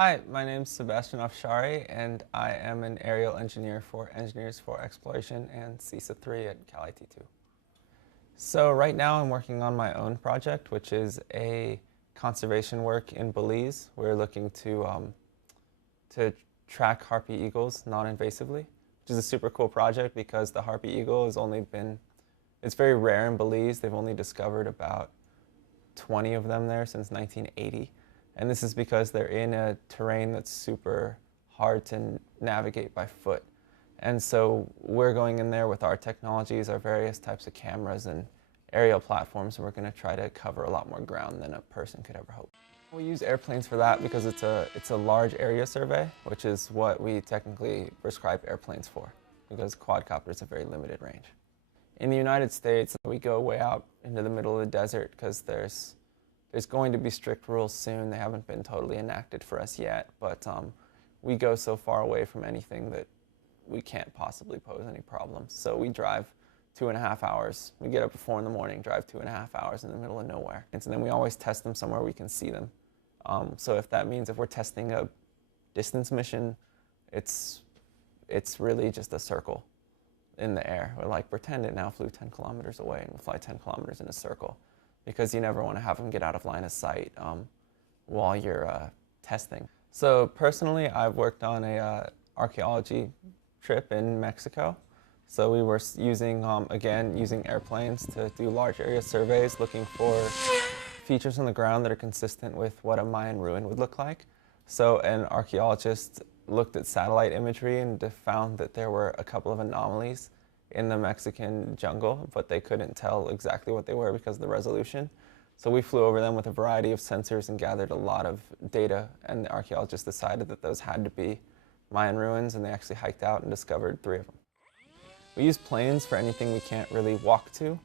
Hi, my name's Sebastian Afshari, and I am an aerial engineer for Engineers for Exploration and CISA 3 at Cal IT2. So right now I'm working on my own project, which is a conservation work in Belize. We're looking to track harpy eagles non-invasively, which is a super cool project because the harpy eagle has only been, it's very rare in Belize. They've only discovered about 20 of them there since 1980. And this is because they're in a terrain that's super hard to navigate by foot. And so we're going in there with our technologies, our various types of cameras and aerial platforms, and we're going to try to cover a lot more ground than a person could ever hope. We use airplanes for that because it's a large area survey, which is what we technically prescribe airplanes for, because quadcopters have very limited range. In the United States, we go way out into the middle of the desert because there's going to be strict rules soon. They haven't been totally enacted for us yet, but we go so far away from anything that we can't possibly pose any problems. So we drive 2.5 hours. We get up at 4 in the morning, drive 2.5 hours in the middle of nowhere. And so then we always test them somewhere we can see them. So if that means if we're testing a distance mission, it's really just a circle in the air. We're like, pretend it now flew 10 kilometers away, and we'll fly 10 kilometers in a circle, because you never want to have them get out of line of sight while you're testing. So personally, I've worked on a archaeology trip in Mexico. So we were using, again, using airplanes to do large area surveys, looking for features on the ground that are consistent with what a Mayan ruin would look like. So an archaeologist looked at satellite imagery and found that there were a couple of anomalies in the Mexican jungle, but they couldn't tell exactly what they were because of the resolution. So we flew over them with a variety of sensors and gathered a lot of data, and the archaeologists decided that those had to be Mayan ruins, and they actually hiked out and discovered 3 of them. We use planes for anything we can't really walk to.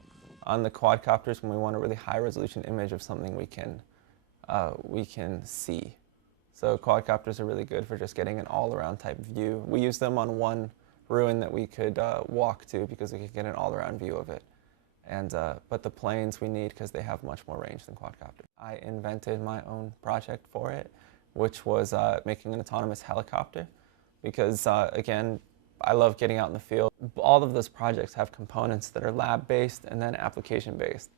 On the quadcopters, when we want a really high resolution image of something we can see. So quadcopters are really good for just getting an all-around type view. We use them on one ruin that we could walk to because we could get an all-around view of it. And but the planes we need because they have much more range than quadcopters. I invented my own project for it, which was making an autonomous helicopter, because again, I love getting out in the field. All of those projects have components that are lab-based and then application-based.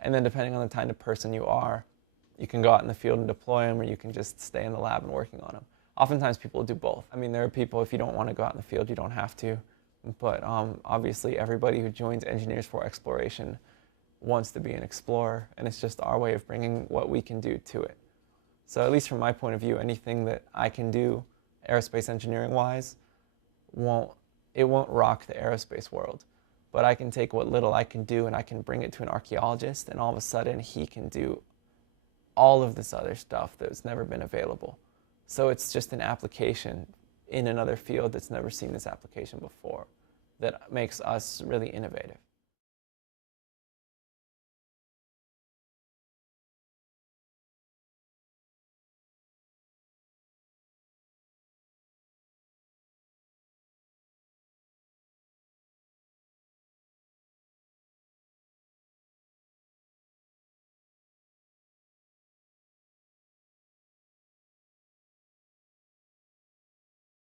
And then depending on the kind of person you are, you can go out in the field and deploy them, or you can just stay in the lab and working on them. Oftentimes people do both. I mean, there are people, if you don't want to go out in the field, you don't have to. But obviously everybody who joins Engineers for Exploration wants to be an explorer, and it's just our way of bringing what we can do to it. So at least from my point of view, anything that I can do aerospace engineering-wise, it won't rock the aerospace world. But I can take what little I can do and I can bring it to an archaeologist, and all of a sudden he can do all of this other stuff that's never been available. So it's just an application in another field that's never seen this application before that makes us really innovative.